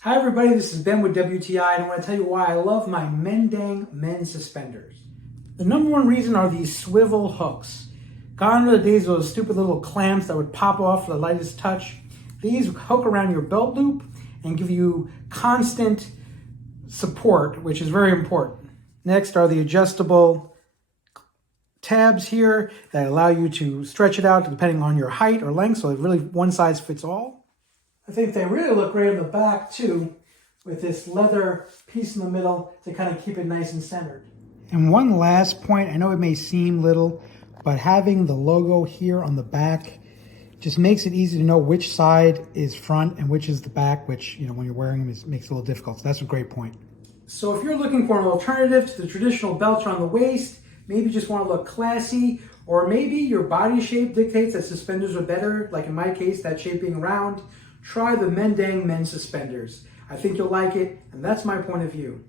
Hi everybody, this is Ben with WTI and I want to tell you why I love my MENDENG men's suspenders. The number one reason are these swivel hooks. Gone are the days of those stupid little clamps that would pop off for the lightest touch. These hook around your belt loop and give you constant support, which is very important. Next are the adjustable tabs here that allow you to stretch it out depending on your height or length, so it really one size fits all. I think they really look great on the back too, with this leather piece in the middle to kind of keep it nice and centered. And one last point, I know it may seem little, but having the logo here on the back just makes it easy to know which side is front and which is the back, which, when you're wearing them, makes it a little difficult. So that's a great point. So if you're looking for an alternative to the traditional belts around the waist, maybe you just want to look classy, or maybe your body shape dictates that suspenders are better, like in my case, that shape being round, try the MENDENG men's suspenders. I think you'll like it, and that's my point of view.